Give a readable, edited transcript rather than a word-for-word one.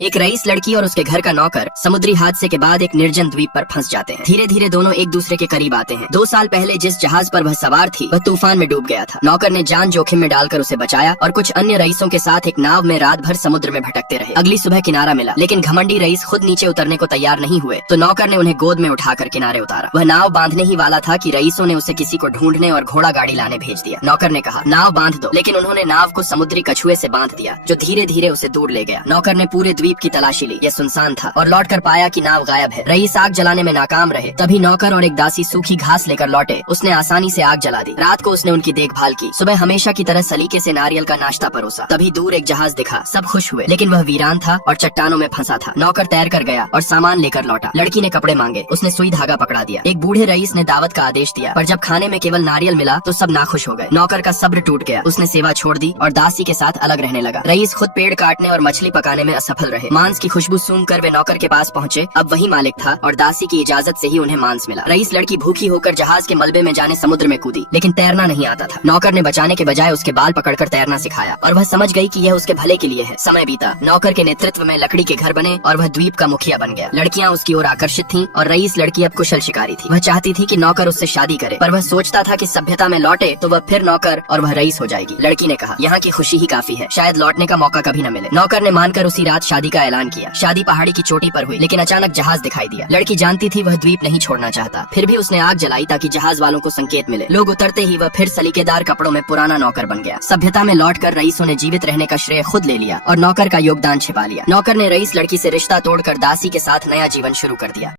एक रईस लड़की और उसके घर का नौकर समुद्री हादसे के बाद एक निर्जन द्वीप पर फंस जाते हैं। धीरे धीरे दोनों एक दूसरे के करीब आते हैं। 2 साल पहले जिस जहाज पर वह सवार थी वह तूफान में डूब गया था। नौकर ने जान जोखिम में डालकर उसे बचाया और कुछ अन्य रईसों के साथ एक नाव में रात भर समुद्र में भटकते रहे। अगली सुबह किनारा मिला, लेकिन घमंडी रईस खुद नीचे उतरने को तैयार नहीं हुए तो नौकर ने उन्हें गोद में उठाकर किनारे उतारा। वह नाव बांधने ही वाला था कि रईसों ने उसे किसी को ढूंढने और घोड़ा गाड़ी लाने भेज दिया। नौकर ने कहा, नाव बांध दो, लेकिन उन्होंने नाव को समुद्री कछुए से बांध दिया जो धीरे धीरे उसे दूर ले गया। नौकर ने पूरे द्वीप की तलाशी ली, सुनसान था और लौटकर पाया कि नाव गायब है। रईस आग जलाने में नाकाम रहे। तभी नौकर और एक दासी सूखी घास लेकर लौटे। उसने आसानी से आग जला दी। रात को उसने उनकी देखभाल की। सुबह हमेशा की तरह सलीके से नारियल का नाश्ता परोसा। तभी दूर एक जहाज दिखा। सब खुश हुए, लेकिन वह वीरान था और चट्टानों में फंसा था। नौकर तैर कर गया और सामान लेकर लौटा। लड़की ने कपड़े मांगे, उसने सुई धागा पकड़ा दिया। एक बूढ़े रईस ने दावत का आदेश दिया, पर जब खाने में केवल नारियल मिला तो सब नाखुश हो गए। नौकर का सब्र टूट गया। उसने सेवा छोड़ दी और दासी के साथ अलग रहने लगा। रईस खुद पेड़ काटने और मछली पकाने में असफल रहे। मांस की खुशबू सूंघकर वे नौकर के पास पहुंचे। अब वही मालिक था और दासी की इजाजत से ही उन्हें मांस मिला। रईस लड़की भूखी होकर जहाज के मलबे में जाने समुद्र में कूदी, लेकिन तैरना नहीं आता था। नौकर ने बचाने के बजाय उसके बाल पकड़कर तैरना सिखाया और वह समझ गई कि यह उसके भले के लिए है। समय बीता। नौकर के नेतृत्व में लकड़ी के घर बने और वह द्वीप का मुखिया बन गया। लड़कियां उसकी ओर आकर्षित थीं और रईस लड़की अब कुशल शिकारी थी। वह चाहती थी कि नौकर उससे शादी करे, पर वह सोचता था कि सभ्यता में लौटे तो वह फिर नौकर और वह रईस हो जाएगी। लड़की ने कहा, यहाँ की खुशी ही काफी है, शायद लौटने का मौका कभी न मिले। नौकर ने मानकर उसी रात शादी का ऐलान किया। शादी पहाड़ी की चोटी पर हुई, लेकिन अचानक जहाज दिखाई दिया। लड़की जानती थी वह द्वीप नहीं छोड़ना चाहता, फिर भी उसने आग जलाई ताकि जहाज वालों को संकेत मिले। लोग उतरते ही वह फिर सलीकेदार कपड़ों में पुराना नौकर बन गया। सभ्यता में लौटकर रईसों ने जीवित रहने का श्रेय खुद ले लिया और नौकर का योगदान छिपा लिया। नौकर ने रईस लड़की से रिश्ता तोड़कर दासी के साथ नया जीवन शुरू कर दिया।